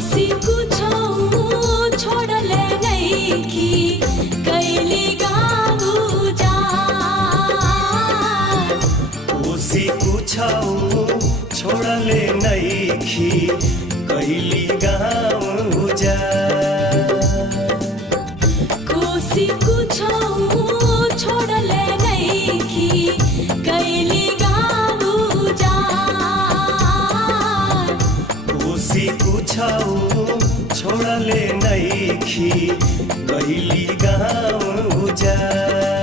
कोसी कुछो छोड़ले नइखी कैली गाँव उजाड़। कोसी कुछो छोड़ले नइखी कैली गाँव उजाड़। कोसी कुछो छोड़ले नइखी कैली गाँव उजाड़। कोसी कुछो छोड़ले नइखी कैली गाँव उजाड़।